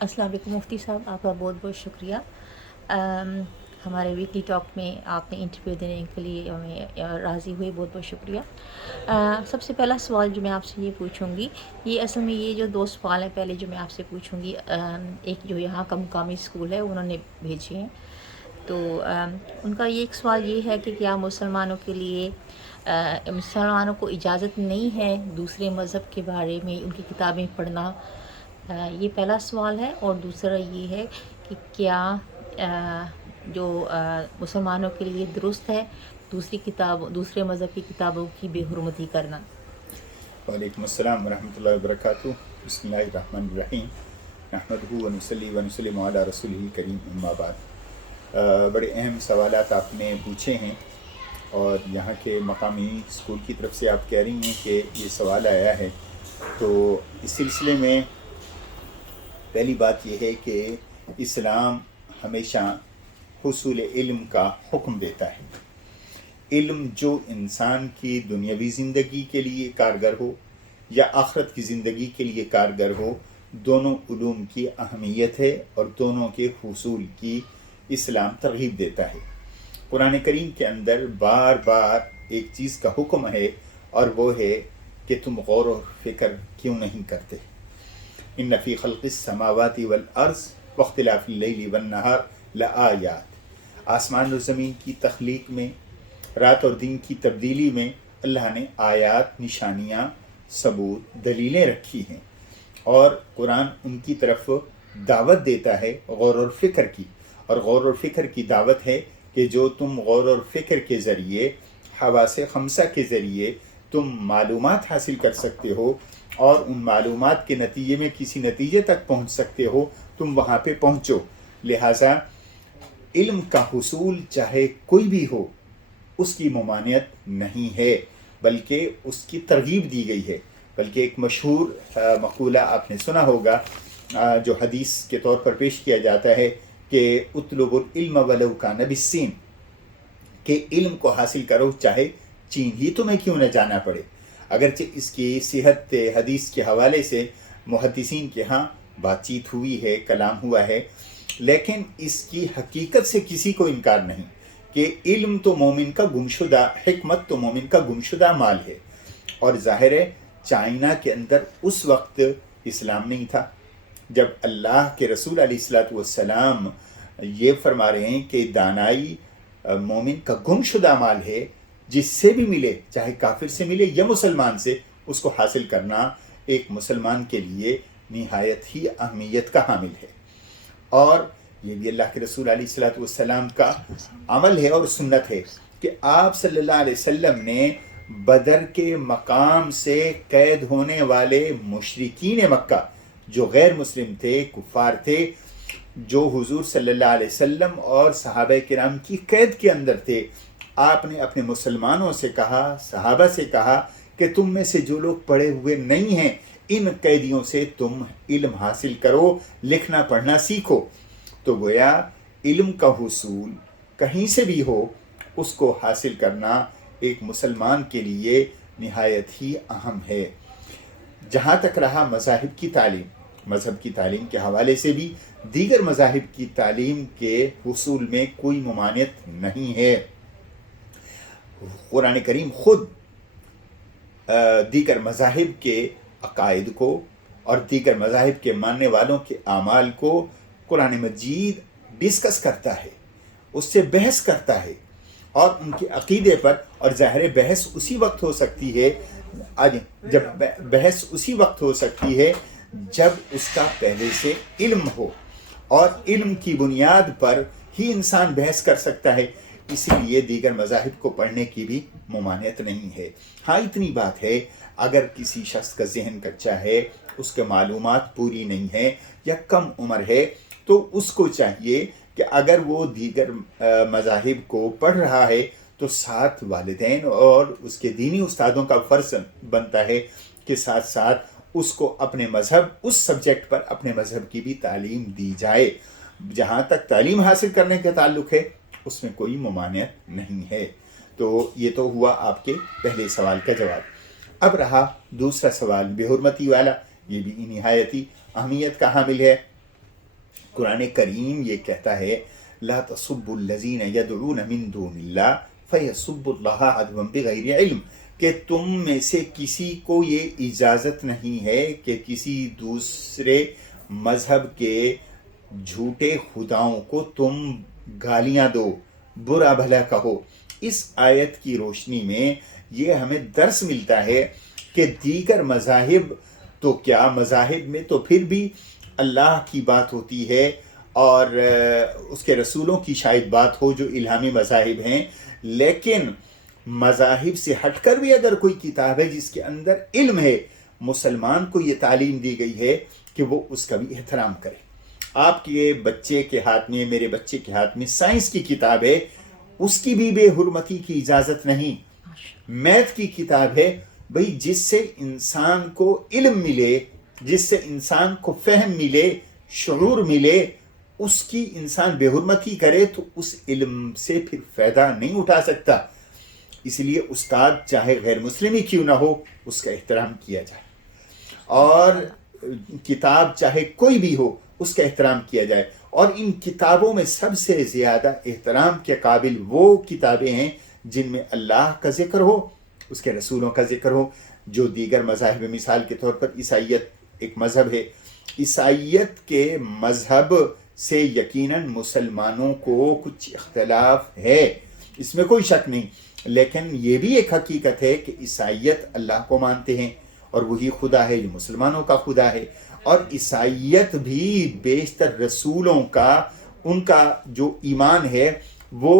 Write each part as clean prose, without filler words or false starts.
السلام علیکم مفتی صاحب، آپ کا بہت بہت شکریہ ہمارے ویکلی ٹاک میں آپ نے انٹرویو دینے کے لیے ہمیں راضی ہوئے، بہت بہت شکریہ۔ سب سے پہلا سوال جو میں آپ سے یہ پوچھوں گی، یہ اصل میں یہ جو دو سوال ہیں پہلے جو میں آپ سے پوچھوں گی، ایک جو یہاں کا مقامی اسکول ہے انہوں نے بھیجے ہیں، تو ان کا یہ ایک سوال یہ ہے کہ کیا مسلمانوں کے لیے مسلمانوں کو اجازت نہیں ہے دوسرے مذہب کے بارے میں ان کی کتابیں پڑھنا؟ یہ پہلا سوال ہے۔ اور دوسرا یہ ہے کہ کیا جو مسلمانوں کے لیے درست ہے دوسرے مذہب کی کتابوں کی بے حرمتی کرنا؟ وعلیکم السلام ورحمۃ اللہ وبرکاتہ۔ بسم اللہ الرحمن الرحیم، نحمدہ ونصلی ونسلم علی رسولہ الکریم، اما بعد۔ بڑے اہم سوالات آپ نے پوچھے ہیں، اور یہاں کے مقامی اسکول کی طرف سے آپ کہہ رہی ہیں کہ یہ سوال آیا ہے، تو اس سلسلے میں پہلی بات یہ ہے کہ اسلام ہمیشہ حصول علم کا حکم دیتا ہے۔ علم جو انسان کی دنیاوی زندگی کے لیے کارگر ہو یا آخرت کی زندگی کے لیے کارگر ہو، دونوں علوم کی اہمیت ہے اور دونوں کے حصول کی اسلام ترغیب دیتا ہے۔ قرآن کریم کے اندر بار بار ایک چیز کا حکم ہے، اور وہ ہے کہ تم غور و فکر کیوں نہیں کرتے۔ ان فی خلق السماوات والارض واختلاف اللیل والنہار لآیات، آسمان و زمین کی تخلیق میں، رات اور دن کی تبدیلی میں اللہ نے آیات، نشانیاں، ثبوت، دلیلیں رکھی ہیں، اور قرآن ان کی طرف دعوت دیتا ہے غور و فکر کی، اور غور و فکر کی دعوت ہے کہ جو تم غور و فکر کے ذریعے، حواس خمسہ کے ذریعے تم معلومات حاصل کر سکتے ہو، اور ان معلومات کے نتیجے میں کسی نتیجے تک پہنچ سکتے ہو، تم وہاں پہ پہنچو۔ لہٰذا علم کا حصول چاہے کوئی بھی ہو، اس کی ممانعت نہیں ہے، بلکہ اس کی ترغیب دی گئی ہے۔ بلکہ ایک مشہور مقولہ آپ نے سنا ہوگا، جو حدیث کے طور پر پیش کیا جاتا ہے کہ اطلب العلم ولو کان بالصین، کہ علم کو حاصل کرو چاہے چین ہی تمہیں کیوں نہ جانا پڑے۔ اگرچہ اس کی صحت حدیث کے حوالے سے محدثین کے ہاں بات چیت ہوئی ہے، کلام ہوا ہے، لیکن اس کی حقیقت سے کسی کو انکار نہیں کہ علم تو مومن کا گمشدہ، حکمت تو مومن کا گمشدہ مال ہے۔ اور ظاہر ہے چائنا کے اندر اس وقت اسلام نہیں تھا جب اللہ کے رسول علیہ الصلوۃ والسلام یہ فرما رہے ہیں کہ دانائی مومن کا گمشدہ مال ہے، جس سے بھی ملے، چاہے کافر سے ملے یا مسلمان سے، اس کو حاصل کرنا ایک مسلمان کے لیے نہایت ہی اہمیت کا حامل ہے۔ اور یہ بھی اللہ کے رسول علیہ الصلوۃ والسلام کا عمل ہے اور سنت ہے کہ آپ صلی اللہ علیہ وسلم نے بدر کے مقام سے قید ہونے والے مشرکین مکہ، جو غیر مسلم تھے، کفار تھے، جو حضور صلی اللہ علیہ وسلم اور صحابہ کرام کی قید کے اندر تھے، آپ نے اپنے مسلمانوں سے کہا، صحابہ سے کہا کہ تم میں سے جو لوگ پڑھے ہوئے نہیں ہیں، ان قیدیوں سے تم علم حاصل کرو، لکھنا پڑھنا سیکھو۔ تو گویا علم کا حصول کہیں سے بھی ہو، اس کو حاصل کرنا ایک مسلمان کے لیے نہایت ہی اہم ہے۔ جہاں تک رہا مذاہب کی تعلیم، مذہب کی تعلیم کے حوالے سے بھی دیگر مذاہب کی تعلیم کے حصول میں کوئی ممانعت نہیں ہے۔ قرآن کریم خود دیگر مذاہب کے عقائد کو اور دیگر مذاہب کے ماننے والوں کے اعمال کو قرآن مجید ڈسکس کرتا ہے، اس سے بحث کرتا ہے، اور ان کے عقیدے پر، اور ظاہر بحث اسی وقت ہو سکتی ہے، بحث اسی وقت ہو سکتی ہے جب اس کا پہلے سے علم ہو، اور علم کی بنیاد پر ہی انسان بحث کر سکتا ہے۔ اسی لیے دیگر مذاہب کو پڑھنے کی بھی ممانعت نہیں ہے۔ ہاں اتنی بات ہے، اگر کسی شخص کا ذہن کچا ہے، اس کے معلومات پوری نہیں ہے یا کم عمر ہے، تو اس کو چاہیے کہ اگر وہ دیگر مذاہب کو پڑھ رہا ہے تو ساتھ والدین اور اس کے دینی استادوں کا فرض بنتا ہے کہ ساتھ ساتھ اس کو اپنے مذہب، اس سبجیکٹ پر اپنے مذہب کی بھی تعلیم دی جائے۔ جہاں تک تعلیم حاصل کرنے کا تعلق ہے، اس میں کوئی ممانعت نہیں ہے۔ تو یہ تو ہوا آپ کے پہلے سوال کا جواب۔ اب رہا دوسرا سوال بے حرمتی والا، یہ بھی نہایتی اہمیت کا حامل ہے۔ قرآن کریم یہ کہتا ہے لا تسبوا الذین یدعون من دون اللہ فیسبوا اللہ عدوا بغیر علم، کہ تم میں سے کسی کو یہ اجازت نہیں ہے کہ کسی دوسرے مذہب کے جھوٹے خداؤں کو تم گالیاں دو، برا بھلا کہو۔ اس آیت کی روشنی میں یہ ہمیں درس ملتا ہے کہ دیگر مذاہب تو کیا، مذاہب میں تو پھر بھی اللہ کی بات ہوتی ہے اور اس کے رسولوں کی شاید بات ہو جو الہامی مذاہب ہیں، لیکن مذاہب سے ہٹ کر بھی اگر کوئی کتاب ہے جس کے اندر علم ہے، مسلمان کو یہ تعلیم دی گئی ہے کہ وہ اس کا بھی احترام کرے۔ آپ کے بچے کے ہاتھ میں، میرے بچے کے ہاتھ میں سائنس کی کتاب ہے، اس کی بھی بے حرمتی کی اجازت نہیں۔ میتھ کی کتاب ہے، بھئی جس سے انسان کو علم ملے، جس سے انسان کو فہم ملے، شعور ملے، اس کی انسان بے حرمتی کرے تو اس علم سے پھر فائدہ نہیں اٹھا سکتا۔ اس لیے استاد چاہے غیر مسلم ہی کیوں نہ ہو، اس کا احترام کیا جائے، اور کتاب چاہے کوئی بھی ہو اس کا احترام کیا جائے۔ اور ان کتابوں میں سب سے زیادہ احترام کے قابل وہ کتابیں ہیں جن میں اللہ کا ذکر ہو، اس کے رسولوں کا ذکر ہو۔ جو دیگر مذاہب، مثال کے طور پر عیسائیت ایک مذہب ہے، عیسائیت کے مذہب سے یقیناً مسلمانوں کو کچھ اختلاف ہے، اس میں کوئی شک نہیں، لیکن یہ بھی ایک حقیقت ہے کہ عیسائیت اللہ کو مانتے ہیں اور وہی خدا ہے جو مسلمانوں کا خدا ہے، اور عیسائیت بھی بیشتر رسولوں کا، ان کا جو ایمان ہے وہ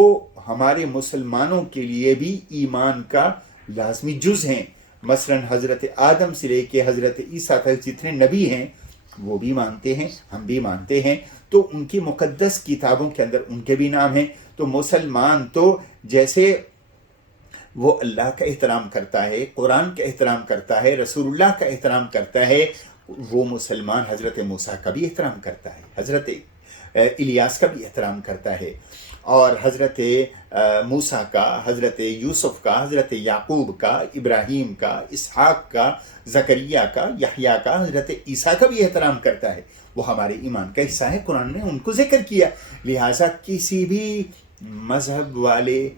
ہمارے مسلمانوں کے لیے بھی ایمان کا لازمی جز ہیں۔ مثلا حضرت آدم سے لے کے حضرت عیسیٰ تک جتنے نبی ہیں وہ بھی مانتے ہیں، ہم بھی مانتے ہیں، تو ان کی مقدس کتابوں کے اندر ان کے بھی نام ہیں۔ تو مسلمان تو جیسے وہ اللہ کا احترام کرتا ہے، قرآن کا احترام کرتا ہے، رسول اللہ کا احترام کرتا ہے، وہ مسلمان حضرت موسیٰ کا بھی احترام کرتا ہے، حضرت الیاس کا بھی احترام کرتا ہے، اور حضرت موسیٰ کا، حضرت یوسف کا، حضرت یعقوب کا، ابراہیم کا، اسحاق کا، زکریہ کا، یحییٰ کا، حضرت عیسیٰ کا بھی احترام کرتا ہے۔ وہ ہمارے ایمان کا حصہ ہے، قرآن نے ان کو ذکر کیا۔ لہٰذا کسی بھی مذہب والے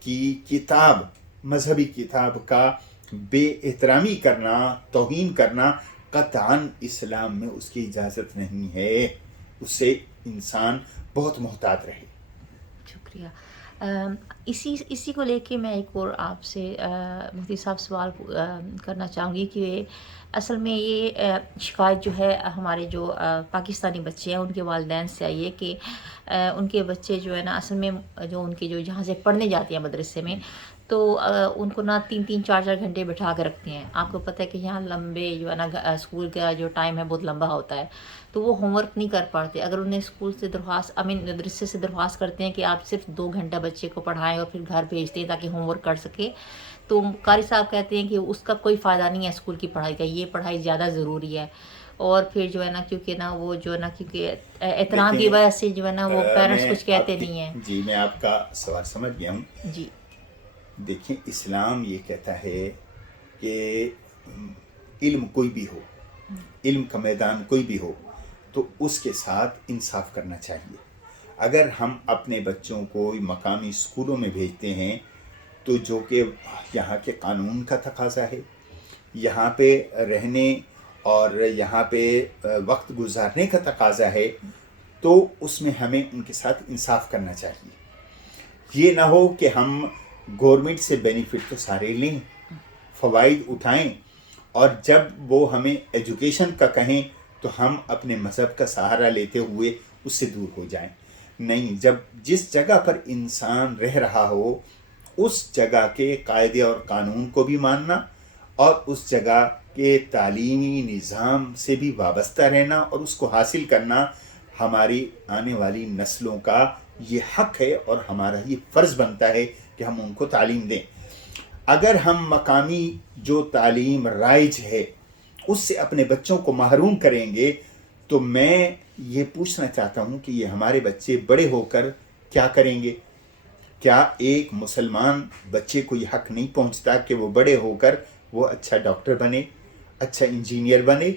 کی کتاب، مذہبی کتاب کا بے احترامی کرنا، توہین کرنا قطعاً اسلام میں اس کی اجازت نہیں ہے، اس سے انسان بہت محتاط رہے۔ شکریہ۔ اسی کو لے کے میں ایک اور آپ سے مفتی صاحب سوال کرنا چاہوں گی کہ اصل میں یہ شکایت جو ہے ہمارے جو پاکستانی بچے ہیں ان کے والدین سے آئی ہے کہ ان کے بچے جو ہے نا، اصل میں جو ان کے جو جہاں سے پڑھنے جاتے ہیں مدرسے میں، تو ان کو نا 3-4 گھنٹے بٹھا کے رکھتے ہیں۔ آپ کو پتہ ہے کہ یہاں لمبے جو ہے نا اسکول کا جو ٹائم ہے بہت لمبا ہوتا ہے، تو وہ ہوم ورک نہیں کر پاتے۔ اگر انہیں اسکول سے مدرسے سے درخواست کرتے ہیں کہ آپ صرف 2 گھنٹہ بچے کو پڑھائیں اور پھر گھر بھیجتے ہیں تاکہ ہوم ورک کر سکے، تو قاری صاحب کہتے ہیں کہ اس کا کوئی فائدہ نہیں ہے اسکول کی پڑھائی کا، یہ پڑھائی زیادہ ضروری ہے۔ اور پھر جو ہے نا کیونکہ نا وہ جو ہے نا کیونکہ احترام کی وجہ سے جو ہے نا وہ پیرنٹس کچھ کہتے نہیں ہیں۔ جی میں آپ کا سوال سمجھ گیا ہوں۔ جی دیکھیں، اسلام یہ کہتا ہے کہ علم کوئی بھی ہو، علم کا میدان کوئی بھی ہو، تو اس کے ساتھ انصاف کرنا چاہیے۔ اگر ہم اپنے بچوں کو مقامی اسکولوں میں بھیجتے ہیں تو جو کہ یہاں کے قانون کا تقاضا ہے، یہاں پہ رہنے اور یہاں پہ وقت گزارنے کا تقاضا ہے، تو اس میں ہمیں ان کے ساتھ انصاف کرنا چاہیے۔ یہ نہ ہو کہ ہم گورنمنٹ سے بینیفٹ تو سارے لیں، فوائد اٹھائیں، اور جب وہ ہمیں ایجوکیشن کا کہیں تو ہم اپنے مذہب کا سہارا لیتے ہوئے اس سے دور ہو جائیں۔ نہیں، جب جس جگہ پر انسان رہ رہا ہو اس جگہ کے قاعدے اور قانون کو بھی ماننا، اور اس جگہ کے تعلیمی نظام سے بھی وابستہ رہنا اور اس کو حاصل کرنا ہماری آنے والی نسلوں کا یہ حق ہے، اور ہمارا یہ فرض بنتا ہے کہ ہم ان کو تعلیم دیں۔ اگر ہم مقامی جو تعلیم رائج ہے اس سے اپنے بچوں کو محروم کریں گے تو میں یہ پوچھنا چاہتا ہوں کہ یہ ہمارے بچے بڑے ہو کر کیا کریں گے؟ کیا ایک مسلمان بچے کو یہ حق نہیں پہنچتا کہ وہ بڑے ہو کر وہ اچھا ڈاکٹر بنے، اچھا انجینئر بنے،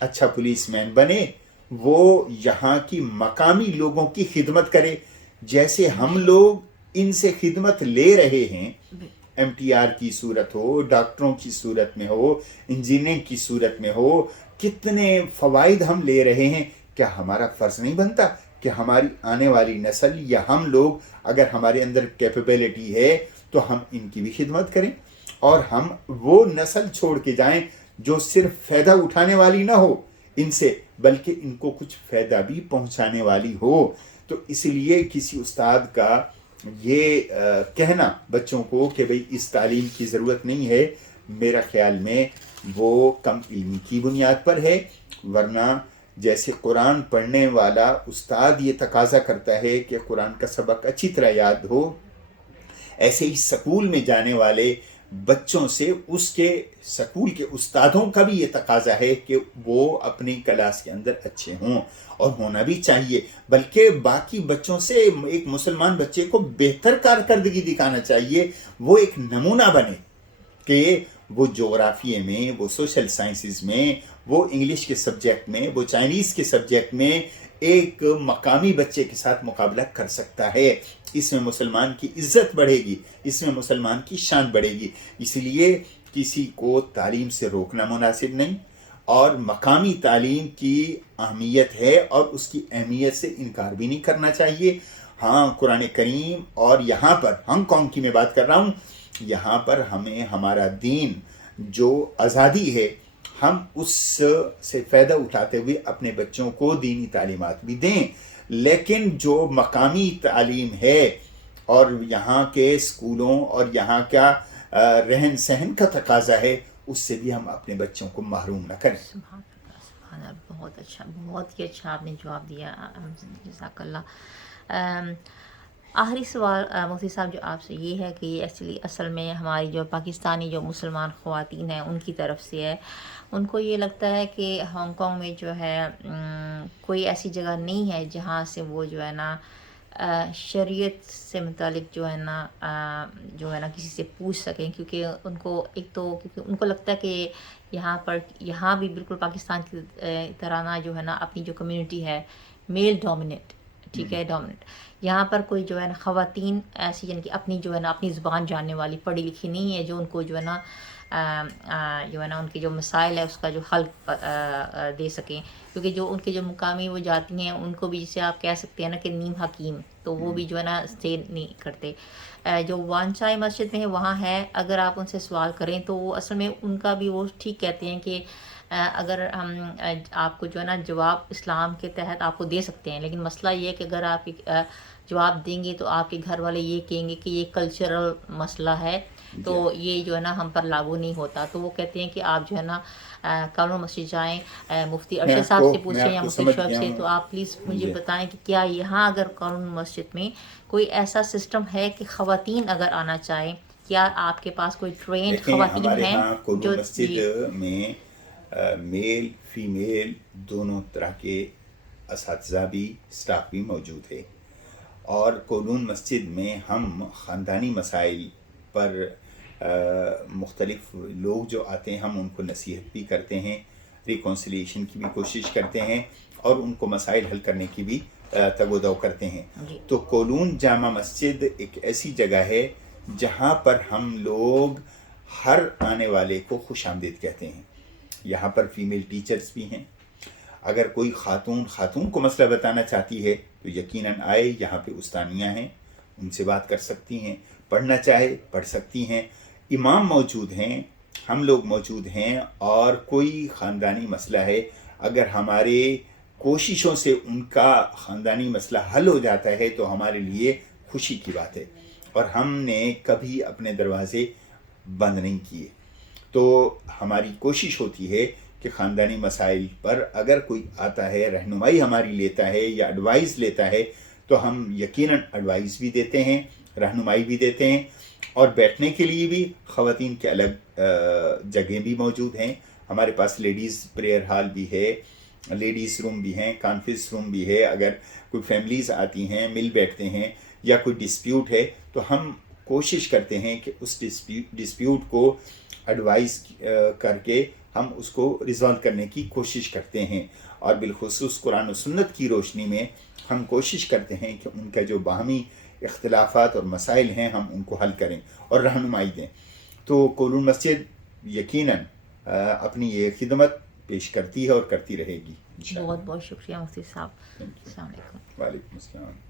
اچھا پولیس مین بنے، وہ یہاں کی مقامی لوگوں کی خدمت کرے، جیسے ہم لوگ ان سے خدمت لے رہے ہیں، ایم ٹی آر کی صورت ہو، ڈاکٹروں کی صورت میں ہو، انجینئرنگ کی صورت میں ہو، کتنے فوائد ہم لے رہے ہیں. کیا ہمارا فرض نہیں بنتا کہ ہماری آنے والی نسل یا ہم لوگ، اگر ہمارے اندر کیپیبلٹی ہے تو ہم ان کی بھی خدمت کریں، اور ہم وہ نسل چھوڑ کے جائیں جو صرف فائدہ اٹھانے والی نہ ہو ان سے، بلکہ ان کو کچھ فائدہ بھی پہنچانے والی ہو. تو اس لیے کسی استاد کا یہ کہنا بچوں کو کہ بھئی اس تعلیم کی ضرورت نہیں ہے، میرا خیال میں وہ کم علمی کی بنیاد پر ہے. ورنہ جیسے قرآن پڑھنے والا استاد یہ تقاضا کرتا ہے کہ قرآن کا سبق اچھی طرح یاد ہو، ایسے ہی سکول میں جانے والے بچوں سے اس کے سکول کے استادوں کا بھی یہ تقاضا ہے کہ وہ اپنی کلاس کے اندر اچھے ہوں، اور ہونا بھی چاہیے. بلکہ باقی بچوں سے ایک مسلمان بچے کو بہتر کارکردگی دکھانا چاہیے، وہ ایک نمونہ بنے کہ وہ جغرافیے میں، وہ سوشل سائنسز میں، وہ انگلش کے سبجیکٹ میں، وہ چائنیز کے سبجیکٹ میں ایک مقامی بچے کے ساتھ مقابلہ کر سکتا ہے. اس میں مسلمان کی عزت بڑھے گی، اس میں مسلمان کی شان بڑھے گی. اس لیے کسی کو تعلیم سے روکنا مناسب نہیں، اور مقامی تعلیم کی اہمیت ہے اور اس کی اہمیت سے انکار بھی نہیں کرنا چاہیے. ہاں، قرآن کریم، اور یہاں پر ہانگ کانگ کی میں بات کر رہا ہوں، یہاں پر ہمیں ہمارا دین جو آزادی ہے، ہم اس سے فائدہ اٹھاتے ہوئے اپنے بچوں کو دینی تعلیمات بھی دیں. لیکن جو مقامی تعلیم ہے اور یہاں کے اسکولوں اور یہاں کا رہن سہن کا تقاضا ہے، اس سے بھی ہم اپنے بچوں کو محروم نہ کریں. سبحان اللہ، سبحان اللہ، بہت اچھا، بہت ہی اچھا آپ نے جواب دیا، جزاک اللہ. آخری سوال مفتی صاحب جو آپ سے یہ ہے کہ ایکچولی اصل میں ہماری جو پاکستانی جو مسلمان خواتین ہیں ان کی طرف سے ہے، ان کو یہ لگتا ہے کہ ہانگ کانگ میں جو ہے کوئی ایسی جگہ نہیں ہے جہاں سے وہ جو ہے نا شریعت سے متعلق جو ہے نا کسی سے پوچھ سکیں، کیونکہ ان کو ایک تو کیونکہ ان کو لگتا ہے کہ یہاں بھی بالکل پاکستان کی طرح نا جو ہے نا اپنی جو کمیونٹی ہے میل ڈومینیٹ، ٹھیک ہے، ڈومیننٹ. یہاں پر کوئی جو ہے نا خواتین ایسی یعنی کہ اپنی جو ہے نا اپنی زبان جاننے والی پڑھی لکھی نہیں ہے جو ان کو جو ہے نا ان کے جو مسائل ہے اس کا جو حل دے سکیں. کیونکہ جو ان کے جو مقامی وہ جاتی ہیں ان کو بھی جسے آپ کہہ سکتے ہیں نا کہ نیم حکیم، تو وہ بھی جو ہے نا اسٹے نہیں کرتے. جو وان چائے مسجد میں ہے وہاں ہے، اگر آپ ان سے سوال کریں تو وہ اصل میں ان کا بھی وہ ٹھیک کہتے ہیں کہ اگر ہم آپ کو جو ہے نا جواب اسلام کے تحت آپ کو دے سکتے ہیں، لیکن مسئلہ یہ ہے کہ اگر آپ جواب دیں گے تو آپ کے گھر والے یہ کہیں گے کہ یہ کلچرل مسئلہ ہے، تو یہ جو ہے نا ہم پر لاگو نہیں ہوتا. تو وہ کہتے ہیں کہ آپ جو ہے نا قانون مسجد جائیں، مفتی ارشد صاحب سے پوچھیں یا مفتی شعیب سے. تو آپ پلیز مجھے بتائیں کہ کیا یہاں اگر قانون مسجد میں کوئی ایسا سسٹم ہے کہ خواتین اگر آنا چاہیں، کیا آپ کے پاس کوئی ٹرینڈ خواتین ہمارے ہیں ہاں قانون جو مسجد میں میل فیمیل دونوں طرح کے اساتذہ بھی، اسٹاف بھی موجود ہے. اور قانون مسجد میں ہم خاندانی مسائل پر مختلف لوگ جو آتے ہیں ہم ان کو نصیحت بھی کرتے ہیں، ریکونسلیشن کی بھی کوشش کرتے ہیں، اور ان کو مسائل حل کرنے کی بھی تگ و دو کرتے ہیں. تو کولون جامع مسجد ایک ایسی جگہ ہے جہاں پر ہم لوگ ہر آنے والے کو خوش آمدید کہتے ہیں. یہاں پر فیمیل ٹیچرز بھی ہیں. اگر کوئی خاتون کو مسئلہ بتانا چاہتی ہے تو یقیناً آئے، یہاں پہ استانیہ ہیں، ان سے بات کر سکتی ہیں، پڑھنا چاہے پڑھ سکتی ہیں. امام موجود ہیں، ہم لوگ موجود ہیں، اور کوئی خاندانی مسئلہ ہے اگر ہمارے کوششوں سے ان کا خاندانی مسئلہ حل ہو جاتا ہے تو ہمارے لیے خوشی کی بات ہے، اور ہم نے کبھی اپنے دروازے بند نہیں کیے. تو ہماری کوشش ہوتی ہے کہ خاندانی مسائل پر اگر کوئی آتا ہے، رہنمائی ہماری لیتا ہے یا ایڈوائز لیتا ہے، تو ہم یقیناً ایڈوائز بھی دیتے ہیں، رہنمائی بھی دیتے ہیں. اور بیٹھنے کے لیے بھی خواتین کے الگ جگہیں بھی موجود ہیں. ہمارے پاس لیڈیز پریئر ہال بھی ہے، لیڈیز روم بھی ہیں، کانفرنس روم بھی ہے. اگر کوئی فیملیز آتی ہیں، مل بیٹھتے ہیں، یا کوئی ڈسپیوٹ ہے تو ہم کوشش کرتے ہیں کہ اس ڈسپیوٹ کو ایڈوائز کر کے ہم اس کو ریزالو کرنے کی کوشش کرتے ہیں. اور بالخصوص قرآن و سنت کی روشنی میں ہم کوشش کرتے ہیں کہ ان کا جو باہمی اختلافات اور مسائل ہیں ہم ان کو حل کریں اور رہنمائی دیں. تو کولون مسجد یقیناً اپنی یہ خدمت پیش کرتی ہے اور کرتی رہے گی انشاءاللہ. بہت بہت شکریہ مفتی صاحب. Thank you. السلام علیکم. وعلیکم السلام.